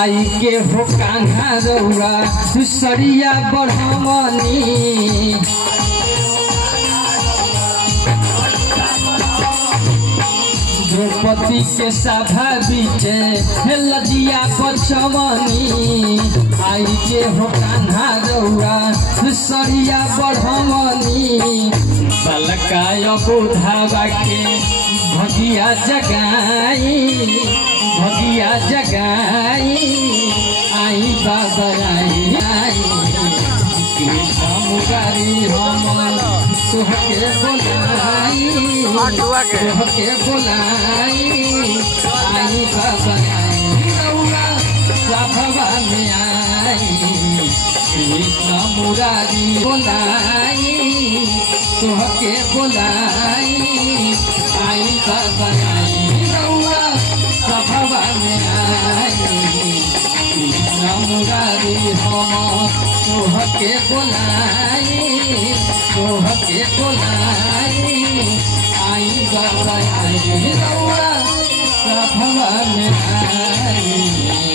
आई के हो कान्हा रउआ सरिया बढ़मनी द्रौपदी के सभा बीचे लजिया बचवनी आई के हो कान्हा रउआ सरिया बढ़मनी बलकाय बुधावा के भगिया जगाई आई बाबा आई कृष्ण मुरारी हम तोहके बोलाई आई बाबा सभा में आई कृष्ण मुरारी बोलाई तोहके बोलाई आई बाबा सभा में आई कृष्ण मुरारी हम तोहके बोलाई आई बाबा आई सभा में आई।